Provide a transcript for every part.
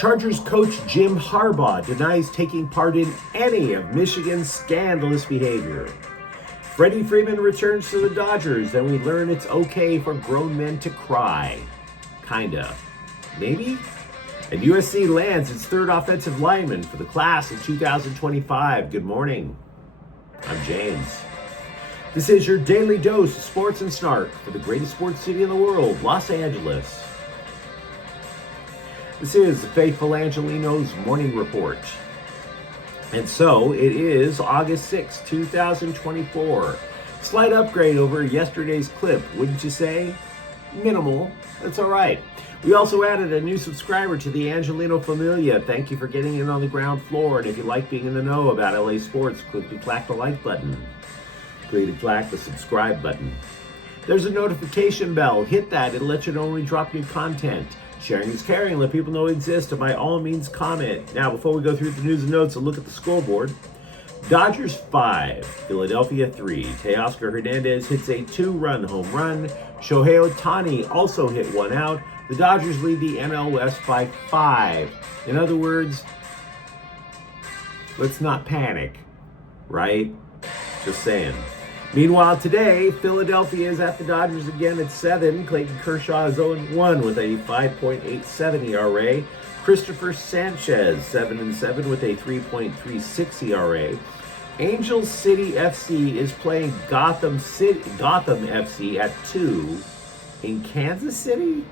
Chargers coach Jim Harbaugh denies taking part in any of Michigan's scandalous behavior. Freddie Freeman returns to the Dodgers, and we learn it's okay for grown men to cry. Kinda. Maybe? And USC lands its third offensive lineman for the class of 2025. Good morning. I'm James. This is your daily dose of sports and snark for the greatest sports city in the world, Los Angeles. This is the faithful Angelenos morning report. And so it is August 6, 2024. Slight upgrade over yesterday's clip, wouldn't you say? Minimal. That's all right. We also added a new subscriber to the Angeleno Familia. Thank you for getting in on the ground floor. And if you like being in the know about LA sports, quickly clack the like button. Quickly clack the subscribe button. There's a notification bell. Hit that. It'll let you know when we drop new content. Sharing is caring. Let people know it exists, and by all means comment. Now, before we go through the news and notes, a look at the scoreboard. Dodgers 5, Philadelphia 3. Teoscar Hernandez hits a 2-run home run. Shohei Ohtani also hit one out. The Dodgers lead the NL West by 5. In other words, let's not panic, right? Just saying. Meanwhile, today, Philadelphia is at the Dodgers again at 7. Clayton Kershaw is 0-1 with a 5.87 ERA. Christopher Sanchez, 7-7 with a 3.36 ERA. Angel City FC is playing Gotham FC at 2 in Kansas City?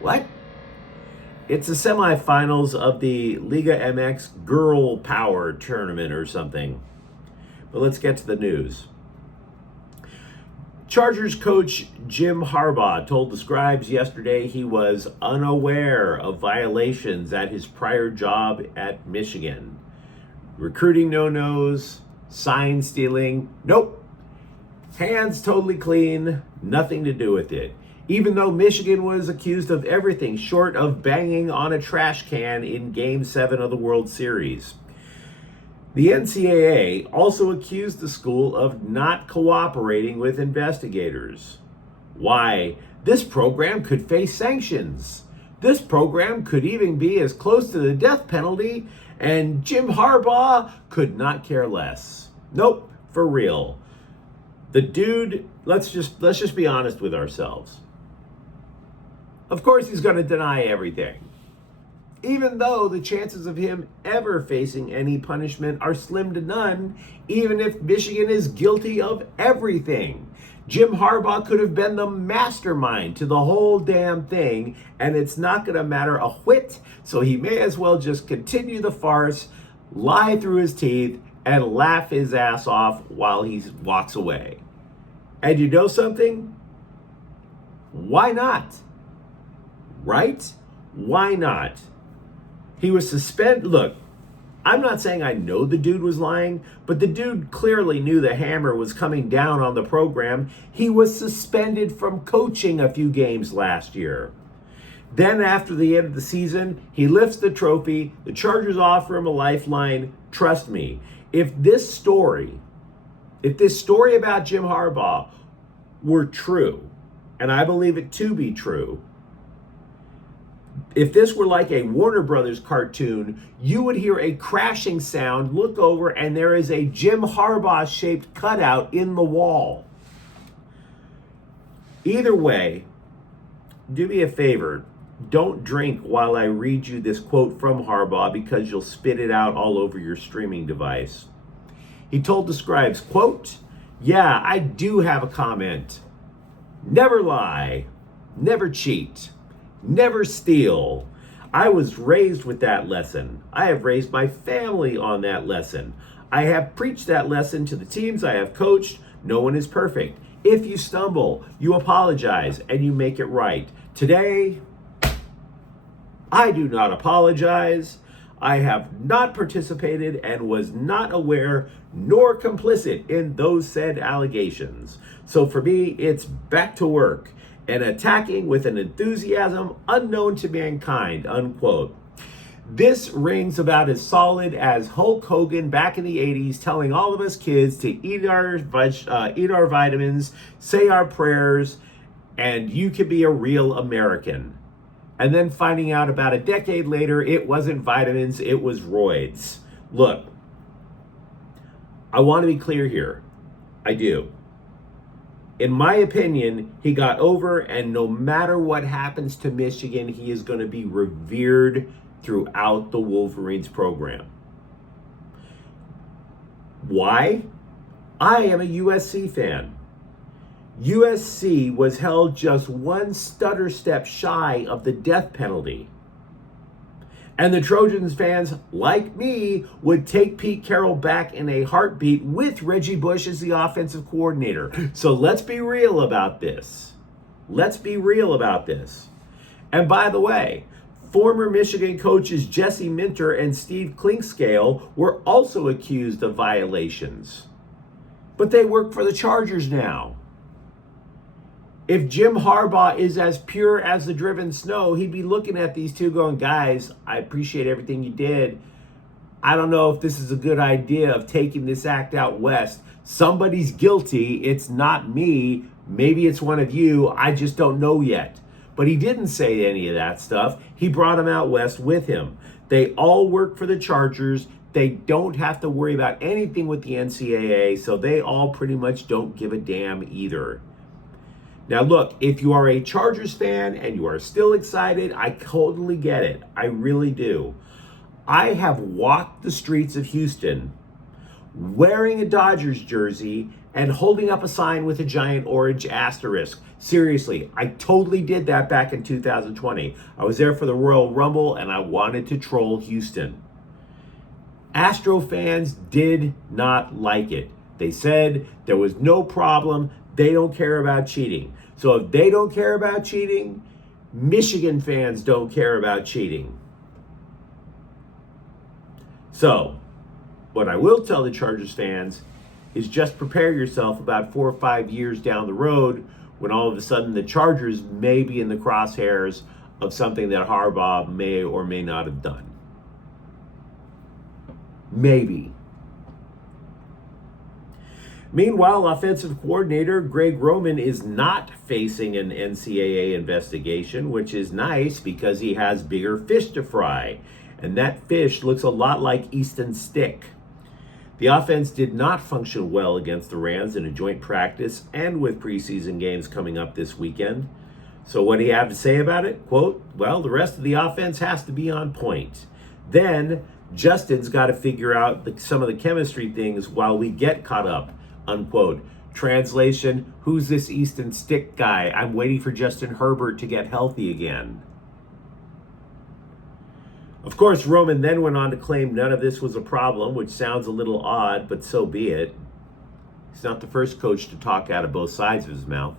What? It's the semifinals of the Liga MX Girl Power Tournament or something. But let's get to the news. Chargers coach Jim Harbaugh told the Scribes yesterday he was unaware of violations at his prior job at Michigan. Recruiting no-nos, sign stealing, nope. Hands totally clean, nothing to do with it. Even though Michigan was accused of everything short of banging on a trash can in Game 7 of the World Series. The NCAA also accused the school of not cooperating with investigators. Why? This program could face sanctions. This program could even be as close to the death penalty, and Jim Harbaugh could not care less. Nope, for real. The dude, let's just be honest with ourselves. Of course he's going to deny everything. Even though the chances of him ever facing any punishment are slim to none, even if Michigan is guilty of everything. Jim Harbaugh could have been the mastermind to the whole damn thing, and it's not going to matter a whit, so he may as well just continue the farce, lie through his teeth, and laugh his ass off while he walks away. And you know something? Why not? Right? Why not? He was suspended. Look, I'm not saying I know the dude was lying, but the dude clearly knew the hammer was coming down on the program. He was suspended from coaching a few games last year. Then after the end of the season, he lifts the trophy. The Chargers offer him a lifeline. Trust me, if this story about Jim Harbaugh were true, and I believe it to be true, if this were like a Warner Brothers cartoon, you would hear a crashing sound, look over, and there is a Jim Harbaugh-shaped cutout in the wall. Either way, do me a favor. Don't drink while I read you this quote from Harbaugh because you'll spit it out all over your streaming device. He told the Scribes, quote, "Yeah, I do have a comment. Never lie, never cheat. Never steal. I was raised with that lesson. I have raised my family on that lesson. I have preached that lesson to the teams I have coached. No one is perfect. If you stumble, you apologize and you make it right. Today, I do not apologize. I have not participated and was not aware nor complicit in those said allegations. So for me, it's back to work and attacking with an enthusiasm unknown to mankind," unquote. This rings about as solid as Hulk Hogan back in the 80s telling all of us kids to eat our vitamins, say our prayers, and you can be a real American. and then finding out about a decade later it wasn't vitamins, it was roids. Look, I want to be clear here. I do. In my opinion, he got over, and no matter what happens to Michigan, he is going to be revered throughout the Wolverines program. Why? I am a USC fan. USC was held just one stutter step shy of the death penalty. And the Trojans fans, like me, would take Pete Carroll back in a heartbeat with Reggie Bush as the offensive coordinator. So let's be real about this. Let's be real about this. And by the way, former Michigan coaches Jesse Minter and Steve Clinkscale were also accused of violations. But they work for the Chargers now. If Jim Harbaugh is as pure as the driven snow, he'd be looking at these two going, guys, I appreciate everything you did. I don't know if this is a good idea of taking this act out west. Somebody's guilty. It's not me. Maybe it's one of you. I just don't know yet. But he didn't say any of that stuff. He brought them out west with him. They all work for the Chargers. They don't have to worry about anything with the NCAA, so they all pretty much don't give a damn either. Now look, if you are a Chargers fan and you are still excited, I totally get it. I really do. I have walked the streets of Houston wearing a Dodgers jersey and holding up a sign with a giant orange asterisk. Seriously, I totally did that back in 2020. I was there for the Royal Rumble and I wanted to troll Houston. Astro fans did not like it. They said there was no problem. They don't care about cheating. So if they don't care about cheating, Michigan fans don't care about cheating. So what I will tell the Chargers fans is just prepare yourself about 4 or 5 years down the road when all of a sudden the Chargers may be in the crosshairs of something that Harbaugh may or may not have done. Maybe. Meanwhile, offensive coordinator Greg Roman is not facing an NCAA investigation, which is nice because he has bigger fish to fry. And that fish looks a lot like Easton Stick. The offense did not function well against the Rams in a joint practice and with preseason games coming up this weekend. So what do you have to say about it? Quote, well, the rest of the offense has to be on point. Then Justin's got to figure out some of the chemistry things while we get caught up. Unquote. Translation, who's this Easton Stick guy? I'm waiting for Justin Herbert to get healthy again. Of course, Roman then went on to claim none of this was a problem, which sounds a little odd, but so be it. He's not the first coach to talk out of both sides of his mouth.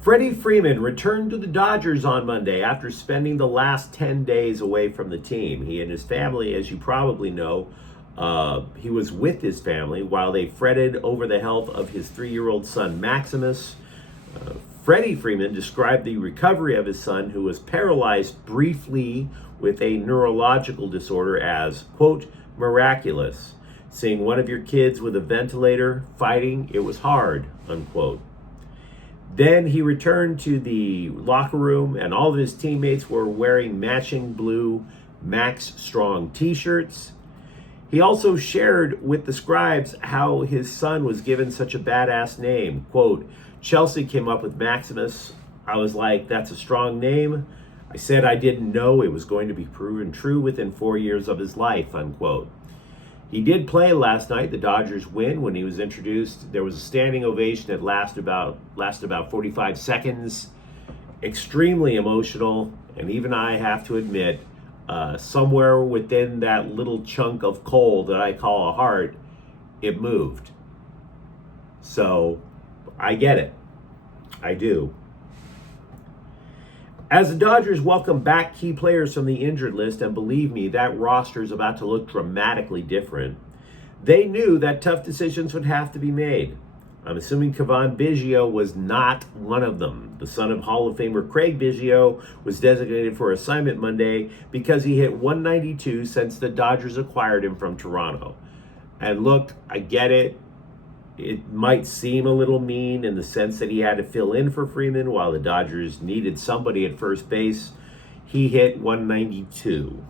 Freddie Freeman returned to the Dodgers on Monday after spending the last 10 days away from the team. He and his family, as you probably know, he was with his family while they fretted over the health of his 3-year-old son, Maximus. Freddie Freeman described the recovery of his son, who was paralyzed briefly with a neurological disorder, as, quote, miraculous. Seeing one of your kids with a ventilator fighting, it was hard, unquote. Then he returned to the locker room, and all of his teammates were wearing matching blue Max Strong t-shirts. He also shared with the scribes how his son was given such a badass name. Quote, Chelsea came up with Maximus. I was like, that's a strong name. I said I didn't know it was going to be proven true within 4 years of his life, unquote. He did play last night. The Dodgers win. When he was introduced, there was a standing ovation that lasted about 45 seconds. Extremely emotional, and even I have to admit, somewhere within that little chunk of coal that I call a heart, it moved. So I get it. I do. As the Dodgers welcome back key players from the injured list, and believe me, that roster is about to look dramatically different, they knew that tough decisions would have to be made. I'm assuming Cavan Biggio was not one of them. The son of Hall of Famer Craig Biggio was designated for assignment Monday because he hit 192 since the Dodgers acquired him from Toronto. And look, I get it. It might seem a little mean in the sense that he had to fill in for Freeman while the Dodgers needed somebody at first base. He hit 192.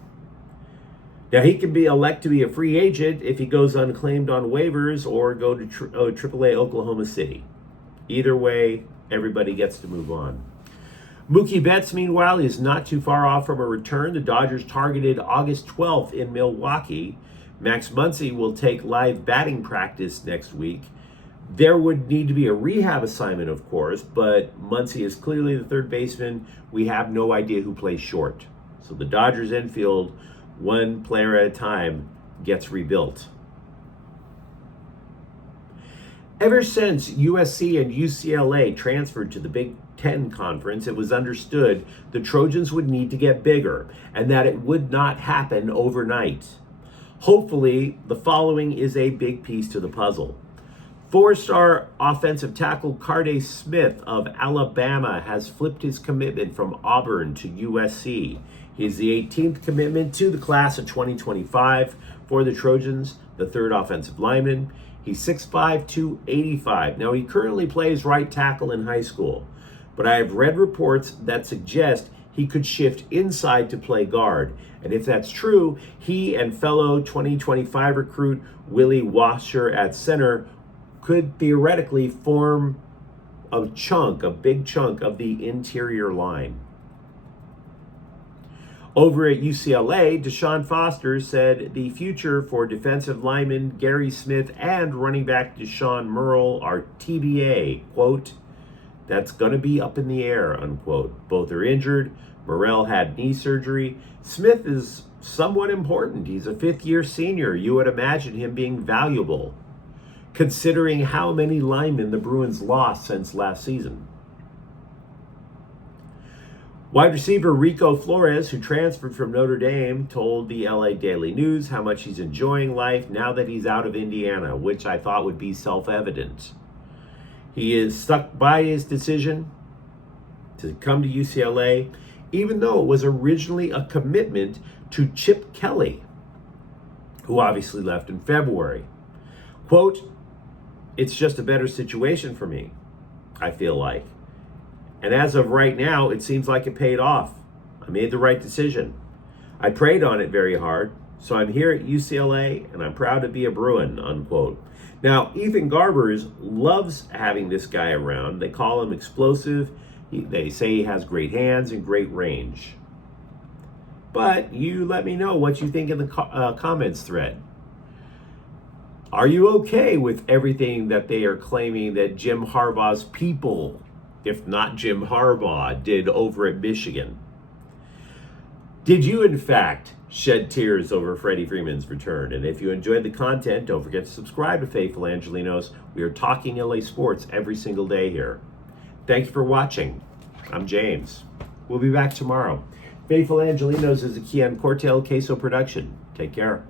Now, he can elect to be a free agent if he goes unclaimed on waivers or go to AAA Oklahoma City. Either way, everybody gets to move on. Mookie Betts, meanwhile, is not too far off from a return. The Dodgers targeted August 12th in Milwaukee. Max Muncy will take live batting practice next week. There would need to be a rehab assignment, of course, but Muncy is clearly the third baseman. We have no idea who plays short. So the Dodgers infield, one player at a time, gets rebuilt. Ever since USC and UCLA transferred to the Big Ten Conference, it was understood the Trojans would need to get bigger and that it would not happen overnight. Hopefully, the following is a big piece to the puzzle. Four-star offensive tackle Carday Smith of Alabama has flipped his commitment from Auburn to USC. He is the 18th commitment to the class of 2025 for the Trojans, the third offensive lineman. He's 6'5", 285. Now, he currently plays right tackle in high school, but I have read reports that suggest he could shift inside to play guard. And if that's true, he and fellow 2025 recruit Willie Washer at center could theoretically form a big chunk of the interior line. Over at UCLA, Deshaun Foster said the future for defensive lineman Gary Smith and running back Deshaun Murrell are TBA. Quote, that's going to be up in the air, unquote. Both are injured. Murrell had knee surgery. Smith is somewhat important. He's a fifth-year senior. You would imagine him being valuable, considering how many linemen the Bruins lost since last season. Wide receiver Rico Flores, who transferred from Notre Dame, told the LA Daily News how much he's enjoying life now that he's out of Indiana, which I thought would be self-evident. He is stuck by his decision to come to UCLA, even though it was originally a commitment to Chip Kelly, who obviously left in February. Quote, it's just a better situation for me, I feel like. And as of right now, it seems like it paid off. I made the right decision. I prayed on it very hard, so I'm here at UCLA, and I'm proud to be a Bruin, unquote. Now, Ethan Garbers loves having this guy around. They call him explosive. They say he has great hands and great range. But you let me know what you think in the comments thread. Are you okay with everything that they are claiming that Jim Harbaugh's people, if not Jim Harbaugh, did over at Michigan? Did you, in fact, shed tears over Freddie Freeman's return? And if you enjoyed the content, don't forget to subscribe to Faithful Angelenos. We are talking LA sports every single day here. Thank you for watching. I'm James. We'll be back tomorrow. Faithful Angelenos is a Kian Cortel Queso production. Take care.